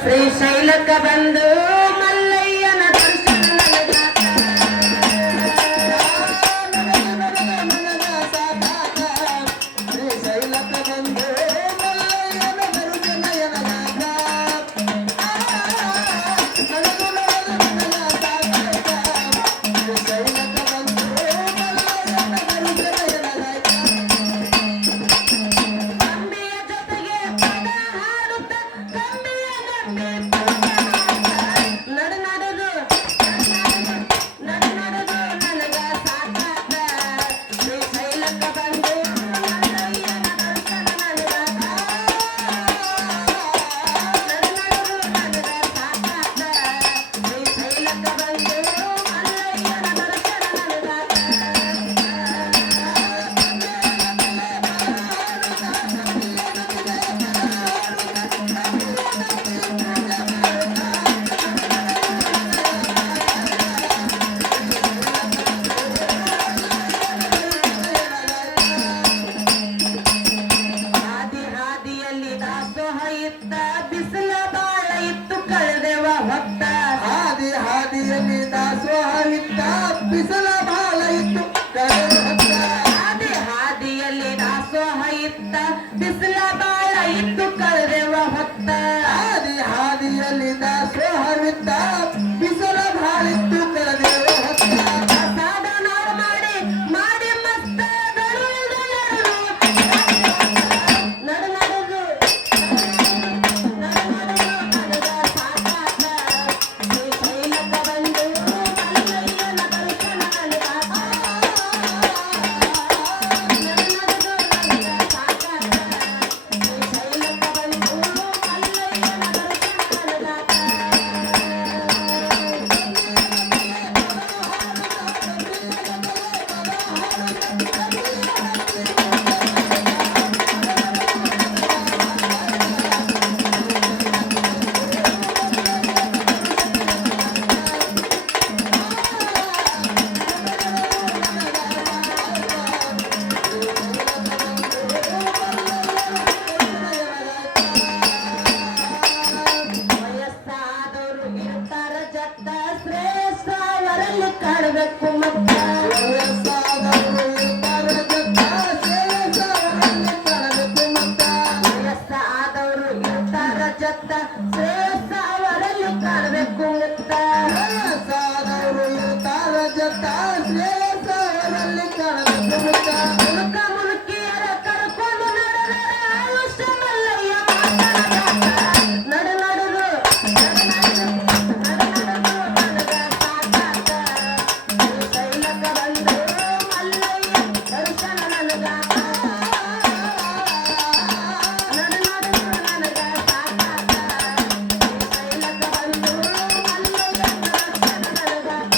ಶ್ರೀಶೈಲಕ್ಕ ಬಂದು ಮಲ್ಲಯ್ಯನ ದರ್ಶನ ನನಗಾತ. ಶ್ರೀಶೈಲಕ್ಕ ಬಂದು ಮಲ್ಲಯ್ಯನ ದರ್ಶನ ನನಗಾತ. ಕಂಬಿಯ ಜೊತೆಗೆ ಪದ ಹಾಡುತ್ತ ಕಂಬಿಯ ನಂಬಿ ನಡು ನಡುದು ನನಗ ಸಾಕಾತ. ಶ್ರೀಶೈಲಕ್ಕ ಬಂದು ಮಲ್ಲಯ್ಯನ ದರ್ಶನ ನನಗಾತ. ನಡು ನನಗ ಸಾಕಾತ. ಶ್ರೀಶೈಲಕ್ಕ ಬಂದು ಮಲ್ಲಯ್ಯನ ದರ್ಶನ ನನಗಾತ. ಹಾದಿಯಲ್ಲಿ ದಾಸೋಹ ಇತ್ತ ಬಿಸಿಲ ಬಾಳ ಇತ್ತು ಕಳೆದೆವ ಹೊತ್ತ. ಹಾದಿಯಲ್ಲಿ ದಾಸೋಹ ಇತ್ತ ಬಿಸಿಲ ಬಾಳ ಇತ್ತು ಕಳೆದ ಹೊತ್ತ. ಹಾದಿಯಲ್ಲಿ ದಾಸೋಹ ಇತ್ತ ಬಿಸಿಲ ಬಾಳ ಇತ್ತು ಕಳೆದೆವ ಹೊತ್ತ. ಹಾದಿಯಲ್ಲಿ ದಾಸೋಹವಿತ್ತ ಬಿಸಿಲ ಬಾಳ ಇತ್ತು ಕಳೆದೆವ ಹೊತ್ತ. ಪ್ರಸಾದ ನಾವು ಮಾಡಿ ಮಾಡಿ ಮಸ್ತ ನಡು ನಡುದು ನನಗ ಸಾಕಾತ. ಶ್ರೀಶೈಲಕ್ಕ ಬಂದು ಮಲ್ಲಯ್ಯನ ದರ್ಶನ ನನಗಾತ. ನಡುದು ನನಗ ಸಾಕಾತ. ಶ್ರೀಶೈಲಕ್ಕ ಬಂದು ಮಲ್ಲಯ್ಯನ ದರ್ಶನ ನನಗಾತ. ವಯಸ್ಸಾದವರು ಇರ್ತಾರ ಜತ್ತ ಶ್ರೇಷ್ಠ ಅವರಲ್ಲಿ ಕಾಣಬೇಕು ಮತ್ತ. ವಯಸ್ಸಾದವರು ಇರ್ತಾರೆ ಜೊತೆ ಶ್ರೇಷ್ಠರಲ್ಲಿ ಕಾಣಬೇಕು ಮತ್ತ. ವಯಸ್ಸಾದವರು ಇರ್ತಾರ ಜತ್ತ ಶ್ರೇಷ್ಠ ಅವರಲ್ಲಿ ಕಾಣಬೇಕು ಮುಕ್ತ. ವಯಸ್ಸಾದವರು ಇರ್ತಾರೆ ಜೊತೆ ಶ್ರೇಷ್ಠರಲ್ಲಿ ಕಾಣಬೇಕು ಮತ್ತ. ಮುಳುಕ ಮುಳುಕಿಯರ ಕರ್ಕೊಂಡು ನಡೆದರೆ ಆಯುಷ್ಯ ಮಲ್ಲಯ್ಯ ಮಾತನಾಡಾತ. ನಡು ನಡುದು ನನಗ ಸಾಕಾತ. ಶ್ರೀಶೈಲಕ್ಕ ಬಂದು ಮಲ್ಲಯ್ಯ ದರ್ಶನ ನನಗಾತ. ನಡು ನನಗ ಸಾಕಾತ. ಶ್ರೀಶೈಲಕ್ಕ ಬಂದು ಮಲ್ಲಯ್ಯ ದರ್ಶನ ನನಗಾತ.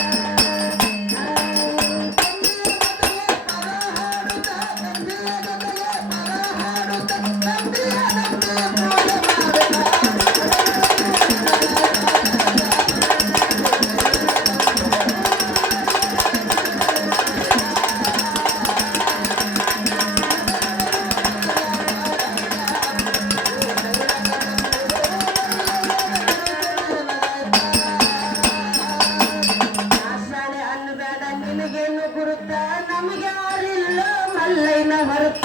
ಆಷಾಢ ಅನ್ನಬೇಡ ನಿನಗೇನು ಗುರುತ ನಮಗೆ ಯಾರಿಲ್ಲ ಮಲ್ಲಯ್ಯನ ಹೊರತ.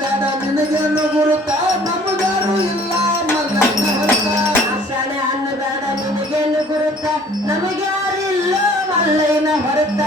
ಬೇಡ ನಿನಗೇನು ಗುರುತ ನಮಗಾರು ಇಲ್ಲ ಮಲ್ಲಯ್ಯನ ಹೊರತ. ಆಷಾಢ ಅನ್ನಬೇಡ ನಿನಗೇನು ಗುರುತ ನಮಗೆ ಯಾರಿಲ್ಲ ಮಲ್ಲಯ್ಯನ ಹೊರತ.